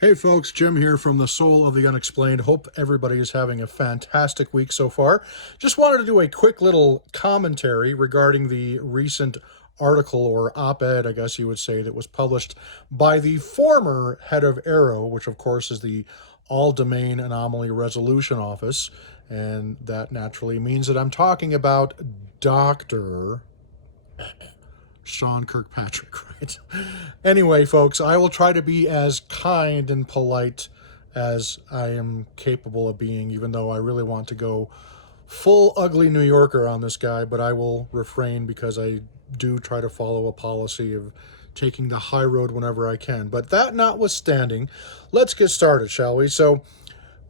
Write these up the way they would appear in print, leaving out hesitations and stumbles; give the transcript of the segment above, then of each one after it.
Hey folks, Jim here from the Soul of the Unexplained. Hope everybody is having a fantastic week so far. Just wanted to do a quick little commentary regarding the recent article or op-ed, I guess you would say, that was published by the former head of AARO, which of course is the All-Domain Anomaly Resolution Office. And that naturally means that I'm talking about Dr. Sean Kirkpatrick, right? Anyway, folks, I will try to be as kind and polite as I am capable of being, even though I really want to go full ugly New Yorker on this guy, but I will refrain because I do try to follow a policy of taking the high road whenever I can. But that notwithstanding, let's get started, shall we? So,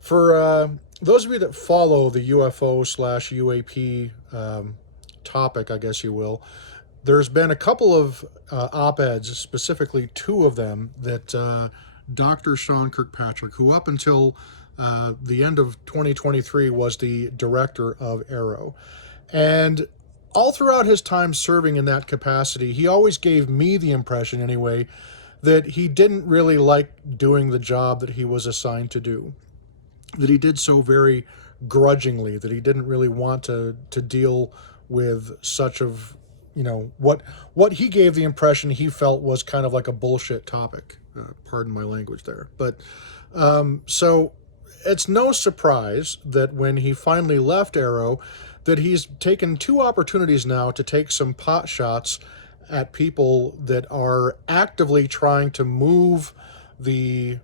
for those of you that follow the UFO slash UAP topic, I guess you will, there's been a couple of op-eds, specifically two of them, that Dr. Sean Kirkpatrick, who up until the end of 2023 was the director of AARO. And all throughout his time serving in that capacity, he always gave me the impression, anyway, that he didn't really like doing the job that he was assigned to do, that he did so very grudgingly, that he didn't really want to deal with such of, what he gave the impression he felt was kind of like a bullshit topic. Pardon my language there. But so it's no surprise that when he finally left AARO, that he's taken two opportunities now to take some pot shots at people that are actively trying to move the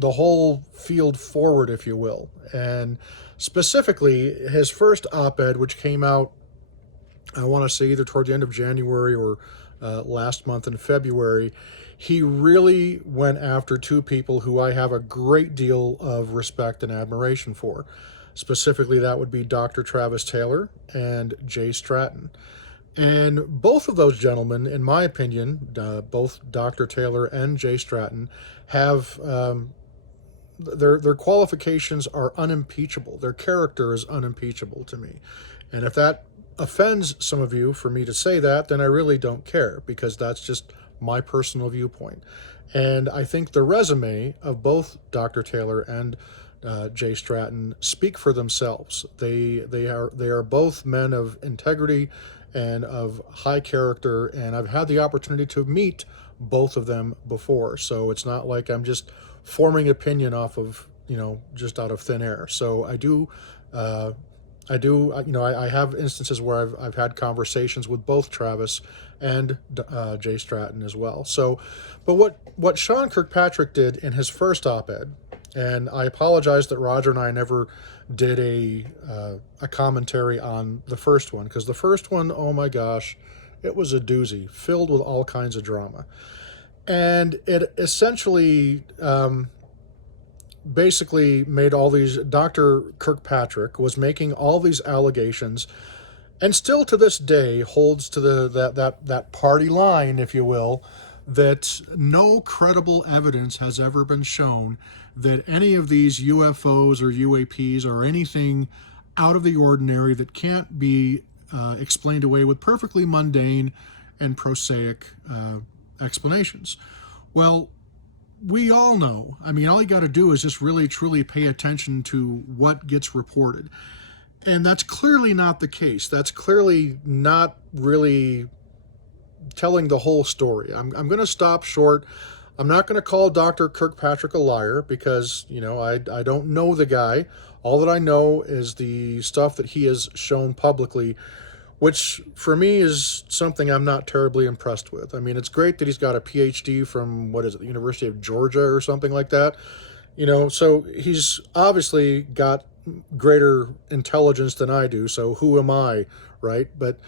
whole field forward, if you will. And specifically, his first op-ed, which came out, I want to say either toward the end of January or last month in February, he really went after two people who I have a great deal of respect and admiration for. Specifically, that would be Dr. Travis Taylor and Jay Stratton. And both of those gentlemen, in my opinion, both Dr. Taylor and Jay Stratton, have their qualifications are unimpeachable. Their character is unimpeachable to me. And if that offends some of you for me to say that, then I really don't care, because that's just my personal viewpoint. And I think the resume of both Dr. Taylor and Jay Stratton speak for themselves. They are both men of integrity and of high character, and I've had the opportunity to meet both of them before, so it's not like I'm just forming opinion off of, just out of thin air. So I have instances where I've had conversations with both Travis and Jay Stratton as well. So, but what Sean Kirkpatrick did in his first op-ed, and I apologize that Roger and I never did a commentary on the first one, because the first one, oh my gosh, it was a doozy, filled with all kinds of drama. And it essentially basically made all these, Dr. Kirkpatrick was making all these allegations, and still to this day holds to that party line, if you will, that no credible evidence has ever been shown that any of these UFOs or UAPs are anything out of the ordinary that can't be explained away with perfectly mundane and prosaic explanations. Well, we all know, all you got to do is just really truly pay attention to what gets reported. And that's clearly not the case. That's clearly not really telling the whole story. I'm going to stop short. I'm not going to call Dr. Kirkpatrick a liar, because, I don't know the guy. All that I know is the stuff that he has shown publicly, which for me is something I'm not terribly impressed with. It's great that he's got a PhD from, the University of Georgia or something like that. So he's obviously got greater intelligence than I do, so who am I, right? But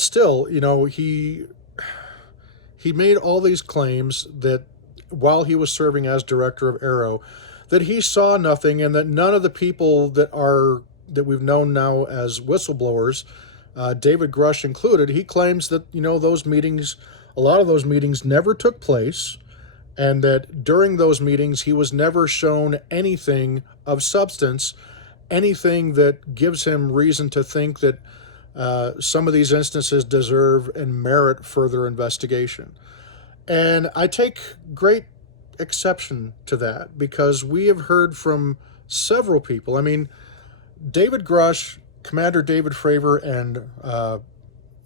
still, he made all these claims that while he was serving as director of AARO, that he saw nothing, and that none of the people that we've known now as whistleblowers, David Grush included, he claims that, those meetings, a lot of those meetings never took place, and that during those meetings he was never shown anything of substance, anything that gives him reason to think that some of these instances deserve and merit further investigation. And I take great exception to that, because we have heard from several people. I mean, David Grush, Commander David Fravor, and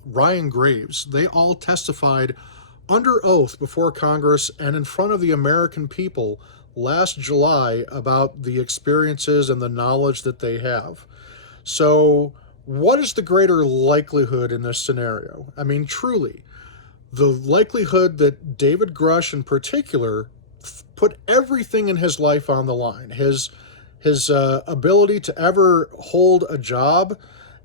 Ryan Graves, they all testified under oath before Congress and in front of the American people last July about the experiences and the knowledge that they have. So, what is the greater likelihood in this scenario? I mean, truly, the likelihood that David Grush in particular put everything in his life on the line, his ability to ever hold a job,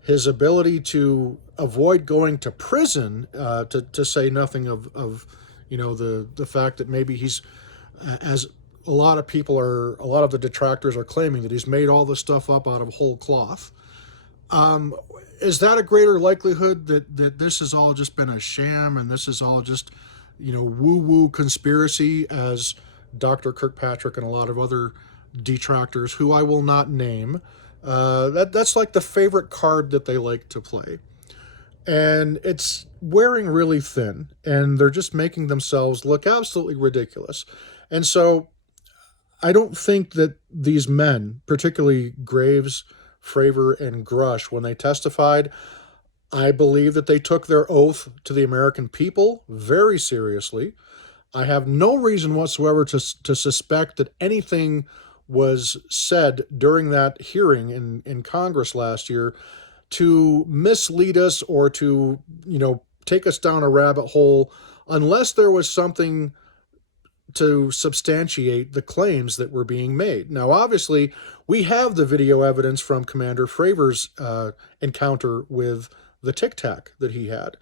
his ability to avoid going to prison, to say nothing of the fact that maybe he's, as a lot of the detractors are claiming, that he's made all this stuff up out of whole cloth. Is that a greater likelihood that this has all just been a sham and this is all just, woo-woo conspiracy, as Dr. Kirkpatrick and a lot of other detractors, who I will not name, that's like the favorite card that they like to play. And it's wearing really thin, and they're just making themselves look absolutely ridiculous. And so I don't think that these men, particularly Graves, Fravor, and Grush, when they testified, I believe that they took their oath to the American people very seriously. I have no reason whatsoever to suspect that anything was said during that hearing in Congress last year to mislead us or to, take us down a rabbit hole, unless there was something to substantiate the claims that were being made. Now, obviously, we have the video evidence from Commander Fravor's encounter with the Tic Tac that he had.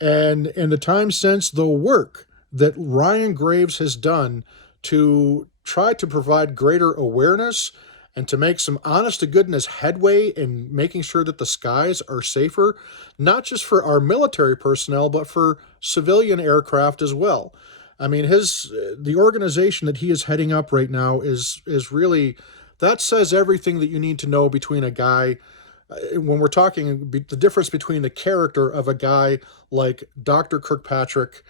And in the time since, the work that Ryan Graves has done to try to provide greater awareness and to make some honest-to-goodness headway in making sure that the skies are safer, not just for our military personnel, but for civilian aircraft as well. I mean, the organization that he is heading up right now is really, that says everything that you need to know between a guy, when we're talking the difference between the character of a guy like Dr. Kirkpatrick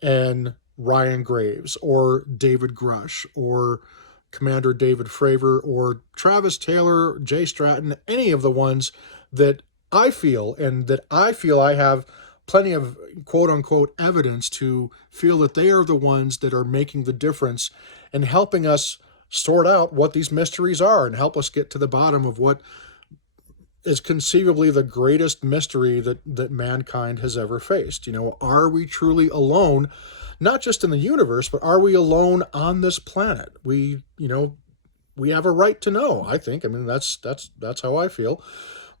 and Ryan Graves, or David Grush, or Commander David Fravor, or Travis Taylor, Jay Stratton, any of the ones that I feel I have plenty of quote-unquote evidence to feel that they are the ones that are making the difference and helping us sort out what these mysteries are and help us get to the bottom of what is conceivably the greatest mystery that mankind has ever faced. Are we truly alone, not just in the universe, but are we alone on this planet? We have a right to know, I think. I mean, that's how I feel.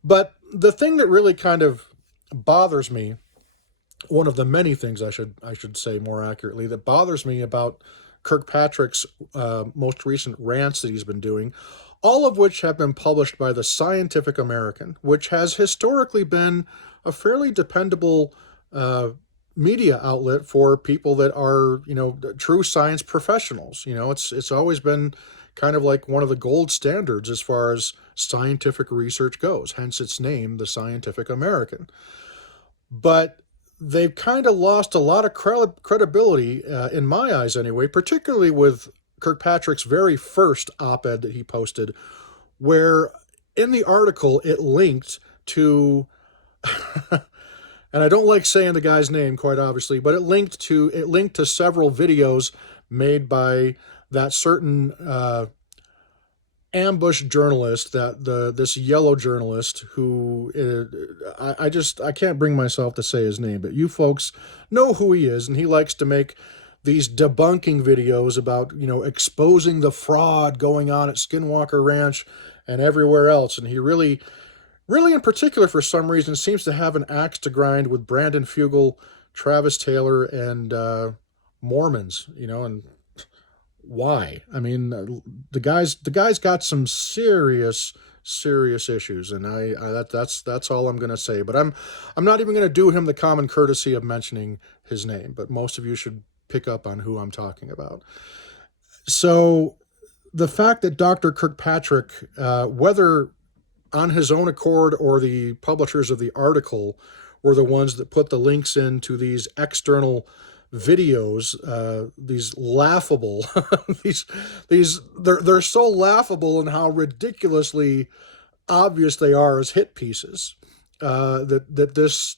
But the thing that really kind of bothers me, one of the many things I should say more accurately, that bothers me about Kirkpatrick's most recent rants that he's been doing, all of which have been published by the Scientific American, which has historically been a fairly dependable media outlet for people that are, true science professionals. It's always been kind of like one of the gold standards as far as scientific research goes, hence its name, the Scientific American. But they've kind of lost a lot of credibility, in my eyes anyway, particularly with Kirkpatrick's very first op-ed that he posted, where in the article it linked to, and I don't like saying the guy's name, quite obviously, but it linked to several videos made by that certain ambush journalist, this yellow journalist who, I can't bring myself to say his name, but you folks know who he is, and he likes to make these debunking videos about, exposing the fraud going on at Skinwalker Ranch and everywhere else. And he really in particular, for some reason, seems to have an axe to grind with Brandon Fugel, Travis Taylor, and Mormons, and why? I mean, the guy's got some serious issues, and that's all I'm going to say. But I'm not even going to do him the common courtesy of mentioning his name, but most of you should pick up on who I'm talking about. So the fact that Dr. Kirkpatrick, whether on his own accord or the publishers of the article were the ones that put the links into these external videos, these laughable, they're so laughable in how ridiculously obvious they are as hit pieces, that this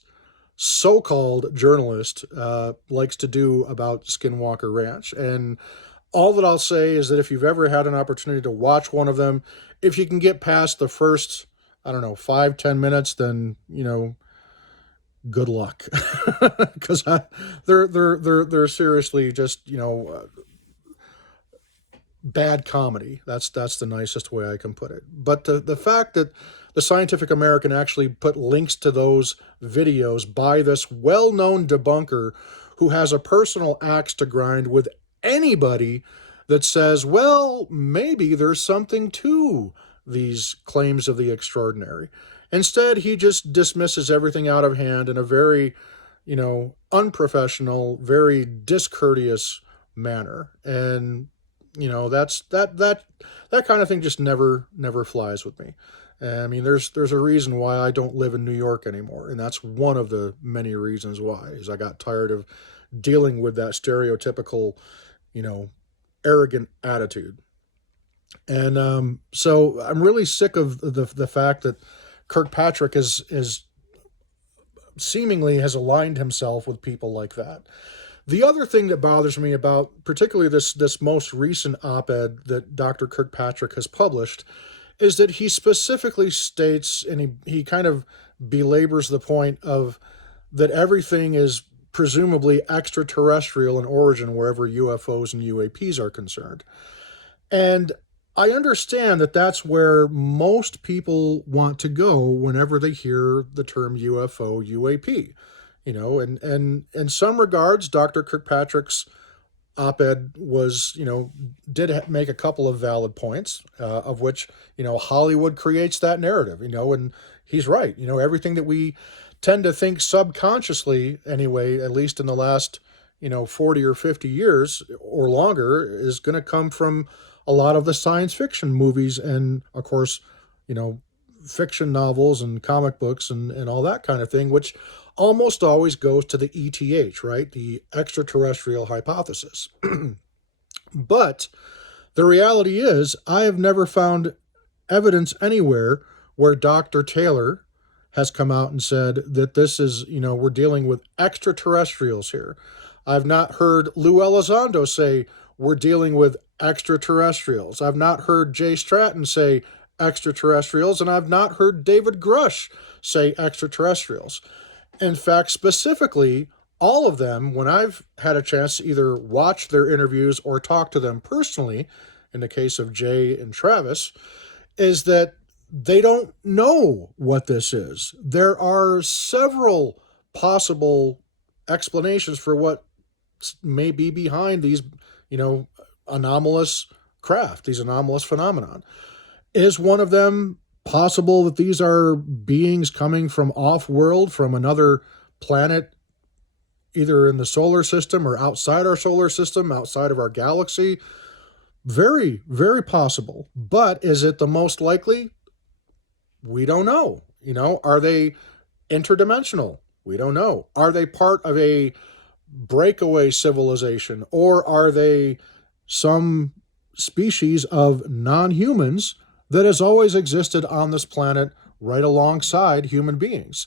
so-called journalist likes to do about Skinwalker Ranch. And all that I'll say is that if you've ever had an opportunity to watch one of them, if you can get past the first, I don't know, 5-10 minutes, then, good luck. Because they're seriously just, bad comedy. That's the nicest way I can put it. But the fact that the Scientific American actually put links to those videos by this well-known debunker who has a personal axe to grind with anybody that says, well, maybe there's something to these claims of the extraordinary. Instead, he just dismisses everything out of hand in a very, unprofessional, very discourteous manner. And that's that kind of thing just never flies with me. I mean, there's a reason why I don't live in New York anymore, and that's one of the many reasons why. Is I got tired of dealing with that stereotypical, arrogant attitude. And so I'm really sick of the fact that Kirkpatrick is seemingly has aligned himself with people like that. The other thing that bothers me about particularly this most recent op-ed that Dr. Kirkpatrick has published is that he specifically states, and he kind of belabors the point of that everything is presumably extraterrestrial in origin wherever UFOs and UAPs are concerned. And I understand that that's where most people want to go whenever they hear the term UFO, UAP. And in some regards, Dr. Kirkpatrick's op-ed was, did make a couple of valid points, of which, Hollywood creates that narrative, and he's right. Everything that we tend to think subconsciously, anyway, at least in the last, 40 or 50 years or longer, is going to come from a lot of the science fiction movies and, of course, fiction novels and comic books and all that kind of thing, which almost always goes to the ETH, right? The extraterrestrial hypothesis. But the reality is, I have never found evidence anywhere where Dr. Taylor has come out and said that this is, we're dealing with extraterrestrials here. I've not heard Lou Elizondo say we're dealing with extraterrestrials. I've not heard Jay Stratton say extraterrestrials, and I've not heard David Grush say extraterrestrials. In fact, specifically, all of them, when I've had a chance to either watch their interviews or talk to them personally, in the case of Jay and Travis, is that they don't know what this is. There are several possible explanations for what may be behind these, anomalous craft, these anomalous phenomenon. Is one of them possible that these are beings coming from off-world, from another planet, either in the solar system or outside our solar system, outside of our galaxy? Very, very possible. But is it the most likely? We don't know. Are they interdimensional? We don't know. Are they part of a breakaway civilization, or are they some species of non-humans that has always existed on this planet right alongside human beings?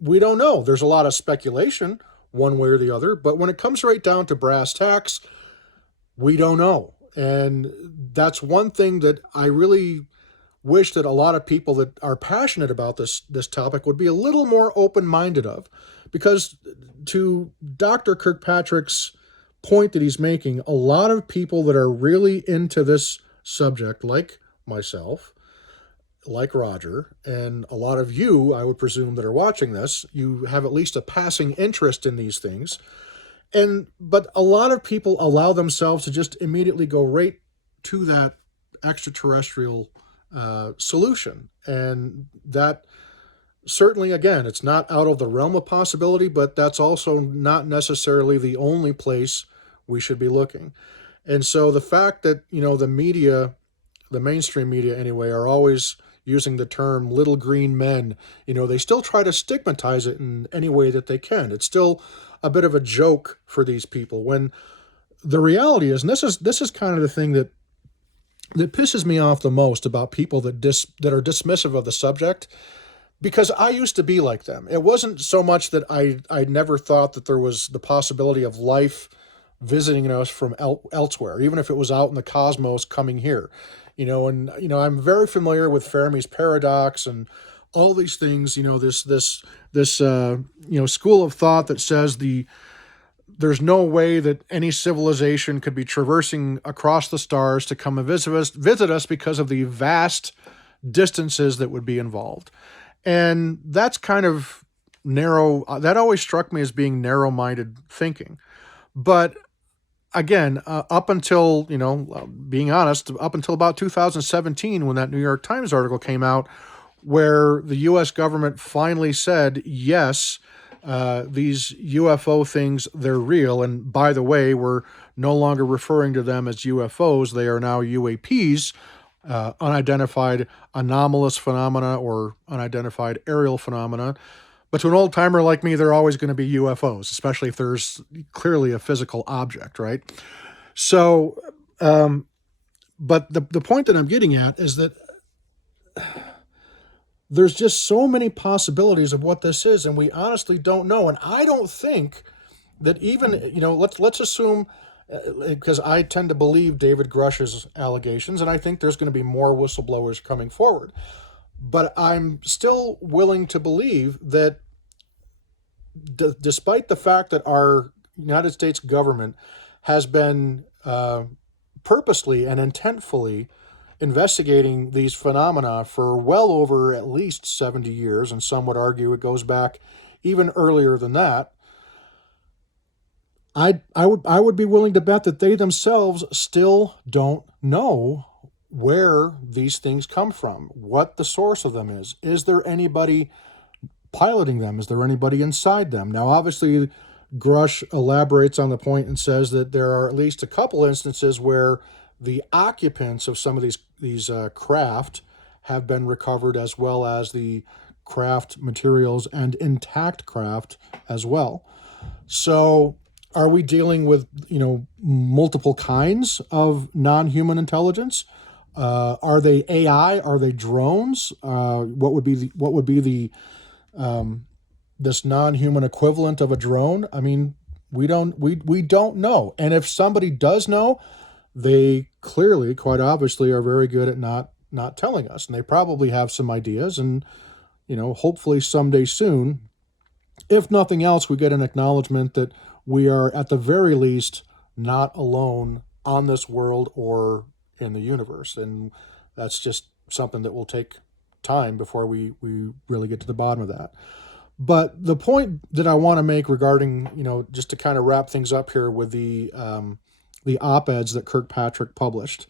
We don't know. There's a lot of speculation one way or the other, but when it comes right down to brass tacks, we don't know. And that's one thing that I really wish that a lot of people that are passionate about this topic would be a little more open-minded of. Because to Dr. Kirkpatrick's point that he's making, a lot of people that are really into this subject, like myself, like Roger, and a lot of you, I would presume, that are watching this, you have at least a passing interest in these things. But a lot of people allow themselves to just immediately go right to that extraterrestrial solution. And that certainly, again, it's not out of the realm of possibility, but that's also not necessarily the only place we should be looking. And so the fact that, the media, the mainstream media anyway, are always, using the term little green men. They still try to stigmatize it in any way that they can. It's still a bit of a joke for these people, when the reality is, and this is kind of the thing that pisses me off the most about people that are dismissive of the subject, because I used to be like them. It wasn't so much that I never thought that there was the possibility of life visiting us from elsewhere, even if it was out in the cosmos coming here. I'm very familiar with Fermi's paradox and all these things. This school of thought that says there's no way that any civilization could be traversing across the stars to come and visit us because of the vast distances that would be involved. And that's kind of narrow. That always struck me as being narrow-minded thinking. But again, up until, being honest, up until about 2017, when that New York Times article came out, where the U.S. government finally said, yes, these UFO things, they're real. And by the way, we're no longer referring to them as UFOs. They are now UAPs, unidentified anomalous phenomena or unidentified aerial phenomena. But to an old timer like me, they're always going to be UFOs, especially if there's clearly a physical object, right? So, but the point that I'm getting at is that there's just so many possibilities of what this is, and we honestly don't know. And I don't think that even, let's assume, because I tend to believe David Grush's allegations, and I think there's going to be more whistleblowers coming forward. But I'm still willing to believe that despite the fact that our United States government has been purposely and intentfully investigating these phenomena for well over at least 70 years, and some would argue it goes back even earlier than that, I would be willing to bet that they themselves still don't know where these things come from, what the source of them is. Is there anybody piloting them? Is there anybody inside them? Now, obviously, Grush elaborates on the point and says that there are at least a couple instances where the occupants of some of these craft have been recovered, as well as the craft materials and intact craft as well. So are we dealing with, multiple kinds of non-human intelligence? Are they AI? Are they drones? What would be the this non-human equivalent of a drone? I mean, we don't know. And if somebody does know, they clearly, quite obviously, are very good at not telling us. And they probably have some ideas, and hopefully someday soon, if nothing else, we get an acknowledgement that we are at the very least not alone on this world or in the universe. And that's just something that will take time before we really get to the bottom of that. But the point that I want to make regarding, just to kind of wrap things up here with the op-eds that Kirkpatrick published,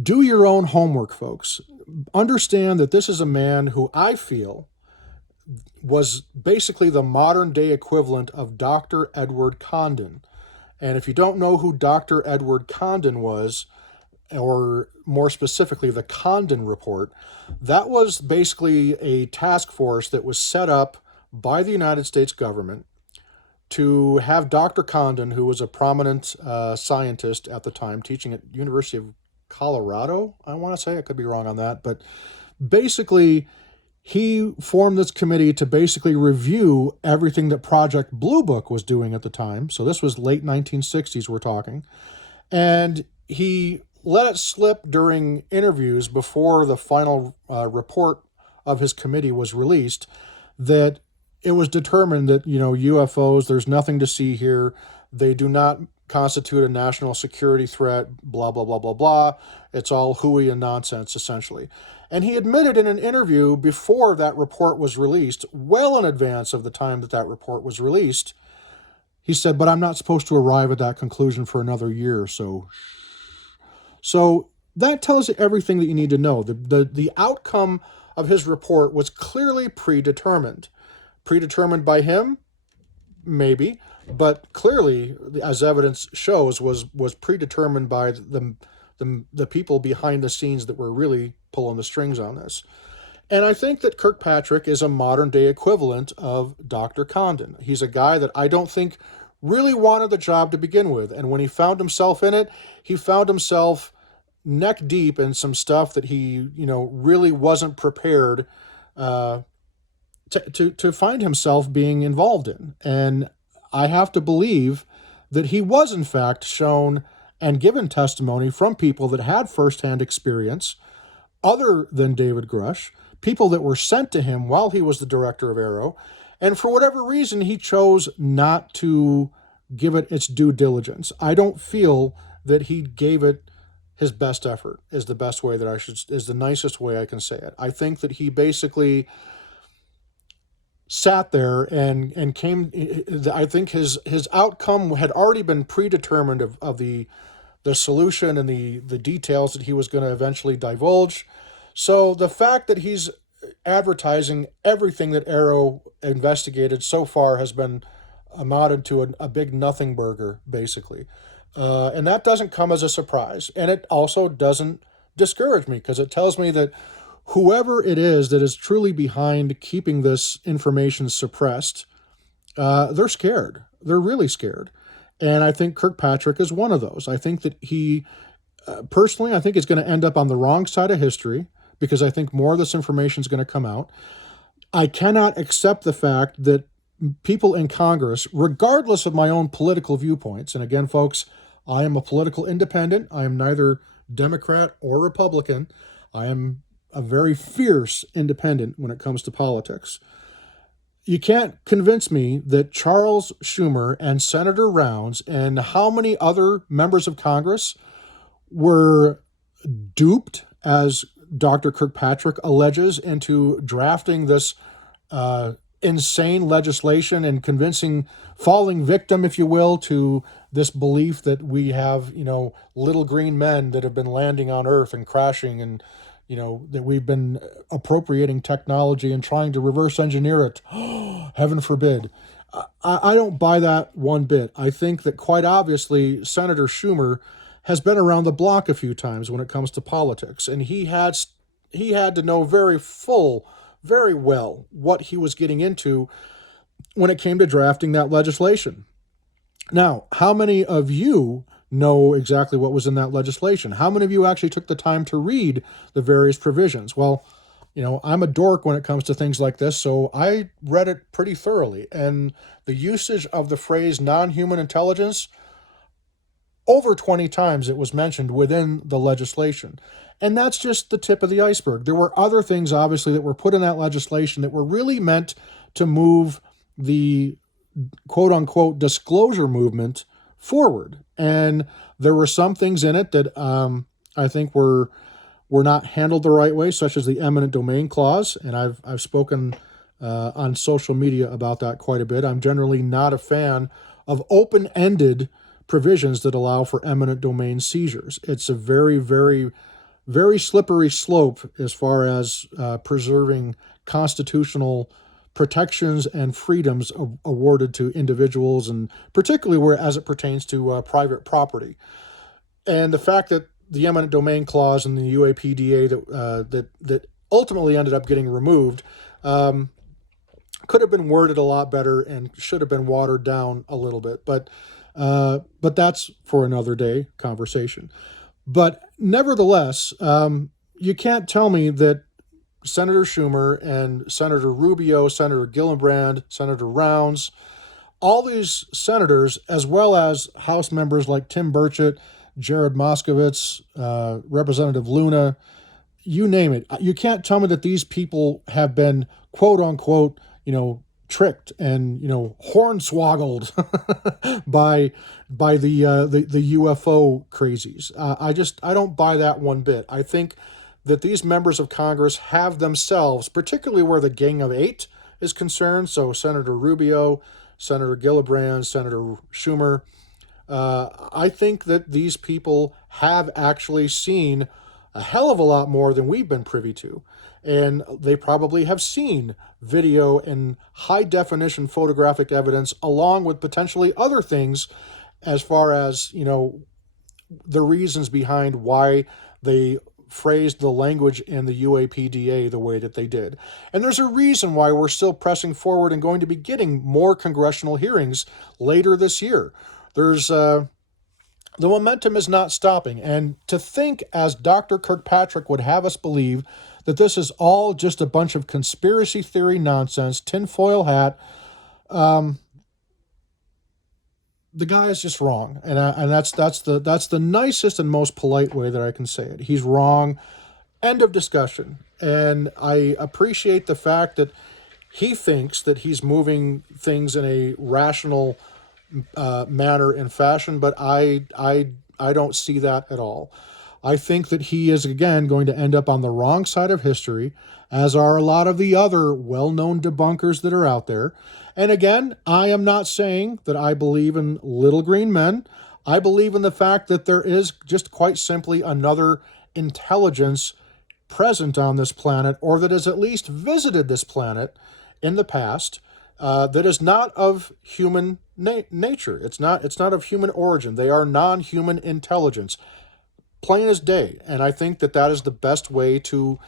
do your own homework, folks. Understand that this is a man who I feel was basically the modern day equivalent of Dr. Edward Condon. And if you don't know who Dr. Edward Condon was, or more specifically the Condon Report, that was basically a task force that was set up by the United States government to have Dr. Condon, who was a prominent scientist at the time, teaching at University of Colorado, I want to say. I could be wrong on that. But basically, he formed this committee to basically review everything that Project Blue Book was doing at the time. So this was late 1960s we're talking. And he let it slip during interviews before the final report of his committee was released that it was determined that, UFOs, there's nothing to see here. They do not constitute a national security threat, blah, blah, blah, blah, blah. It's all hooey and nonsense, essentially. And he admitted in an interview before that report was released, well in advance of the time that report was released, he said, but I'm not supposed to arrive at that conclusion for another year or so. So that tells you everything that you need to know. The outcome of his report was clearly predetermined. Predetermined by him? Maybe. But clearly, as evidence shows, was predetermined by the the people behind the scenes that were really pulling the strings on this. And I think that Kirkpatrick is a modern day equivalent of Dr. Condon. He's a guy that I don't think really wanted the job to begin with. And when he found himself in it, he found himself neck deep in some stuff that he, really wasn't prepared to find himself being involved in. And I have to believe that he was, in fact, shown and given testimony from people that had firsthand experience other than David Grush, people that were sent to him while he was the director of AARO, and for whatever reason, he chose not to give it its due diligence. I don't feel that he gave it his best effort, is the best way that is the nicest way I can say it. I think that he basically sat there and came, I think his outcome had already been predetermined of the solution and the details that he was going to eventually divulge. So the fact that he's advertising everything that AARO investigated so far has been amounted to a big nothing burger, basically. And that doesn't come as a surprise. And it also doesn't discourage me, because it tells me that whoever it is that is truly behind keeping this information suppressed, they're scared. They're really scared. And I think Kirkpatrick is one of those. I think that he, personally, I think is going to end up on the wrong side of history, because I think more of this information is going to come out. I cannot accept the fact that people in Congress, regardless of my own political viewpoints, and again, folks, I am a political independent. I am neither Democrat or Republican. I am a very fierce independent when it comes to politics. You can't convince me that Charles Schumer and Senator Rounds and how many other members of Congress were duped, as Dr. Kirkpatrick alleges, into drafting this insane legislation and falling victim, if you will, to this belief that we have, little green men that have been landing on Earth and crashing, and, that we've been appropriating technology and trying to reverse engineer it. Heaven forbid. I don't buy that one bit. I think that quite obviously Senator Schumer has been around the block a few times when it comes to politics, and he had to know very well what he was getting into when it came to drafting that legislation. Now, how many of you know exactly what was in that legislation? How many of you actually took the time to read the various provisions? Well, I'm a dork when it comes to things like this, so I read it pretty thoroughly. And the usage of the phrase non-human intelligence, over 20 times it was mentioned within the legislation. And that's just the tip of the iceberg. There were other things, obviously, that were put in that legislation that were really meant to move the quote-unquote disclosure movement forward. And there were some things in it that I think were not handled the right way, such as the eminent domain clause. And I've spoken on social media about that quite a bit. I'm generally not a fan of open-ended provisions that allow for eminent domain seizures. It's a very, very, very slippery slope as far as preserving constitutional protections and freedoms awarded to individuals, and particularly as it pertains to private property. And the fact that the eminent domain clause in the UAPDA that ultimately ended up getting removed could have been worded a lot better and should have been watered down a little bit. But that's for another day conversation. But nevertheless, you can't tell me that Senator Schumer and Senator Rubio, Senator Gillibrand, Senator Rounds, all these senators, as well as House members like Tim Burchett, Jared Moskowitz, Representative Luna, you name it. You can't tell me that these people have been, quote unquote, tricked and, hornswoggled by the UFO crazies. I don't buy that one bit. I think that these members of Congress have themselves, particularly where the Gang of Eight is concerned, so Senator Rubio, Senator Gillibrand, Senator Schumer, I think that these people have actually seen a hell of a lot more than we've been privy to. And they probably have seen video and high-definition photographic evidence, along with potentially other things as far as, the reasons behind why they phrased the language in the UAPDA the way that they did. And there's a reason why we're still pressing forward and going to be getting more congressional hearings later this year. There's the momentum is not stopping. And to think, as Dr. Kirkpatrick would have us believe, that this is all just a bunch of conspiracy theory nonsense, tinfoil hat, the guy is just wrong, and that's the nicest and most polite way that I can say it. He's wrong. End of discussion. And I appreciate the fact that he thinks that he's moving things in a rational manner and fashion, but I don't see that at all. I think that he is, again, going to end up on the wrong side of history, as are a lot of the other well-known debunkers that are out there. And again, I am not saying that I believe in little green men. I believe in the fact that there is just quite simply another intelligence present on this planet, or that has at least visited this planet in the past, that is not of human nature. It's not of human origin. They are non-human intelligence, plain as day. And I think that that is the best way to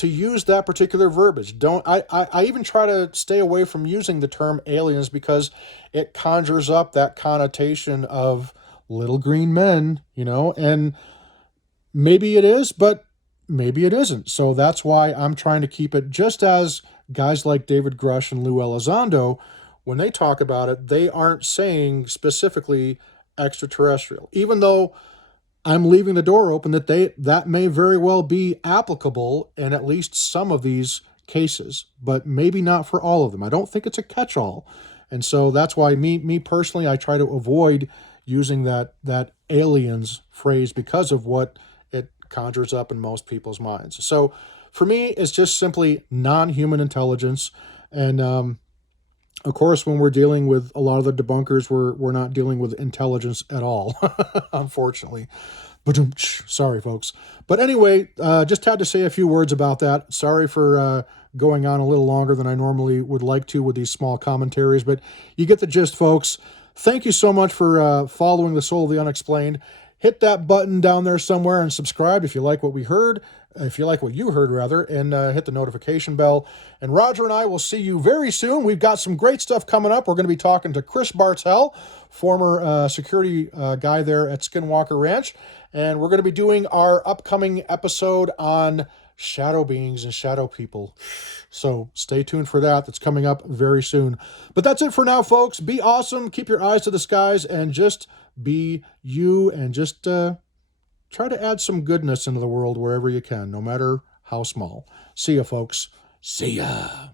use that particular verbiage. I even try to stay away from using the term aliens, because it conjures up that connotation of little green men, and maybe it is, but maybe it isn't. So that's why I'm trying to keep it, just as guys like David Grush and Lou Elizondo, when they talk about it, they aren't saying specifically extraterrestrial, even though I'm leaving the door open that may very well be applicable in at least some of these cases, but maybe not for all of them. I don't think it's a catch-all. And so that's why me personally, I try to avoid using that aliens phrase, because of what it conjures up in most people's minds. So for me, it's just simply non-human intelligence. And of course, when we're dealing with a lot of the debunkers, we're not dealing with intelligence at all, unfortunately. Sorry, folks. But anyway, just had to say a few words about that. Sorry for going on a little longer than I normally would like to with these small commentaries, but you get the gist, folks. Thank you so much for following the Soul of the Unexplained. Hit that button down there somewhere and subscribe if you like what we heard, if you like what you heard, rather, and hit the notification bell. And Roger and I will see you very soon. We've got some great stuff coming up. We're going to be talking to Chris Bartell, former security guy there at Skinwalker Ranch, and we're going to be doing our upcoming episode on shadow beings and shadow people. So stay tuned for that. That's coming up very soon. But that's it for now, folks. Be awesome. Keep your eyes to the skies and just be you, and just try to add some goodness into the world wherever you can, no matter how small. See ya, folks. See ya.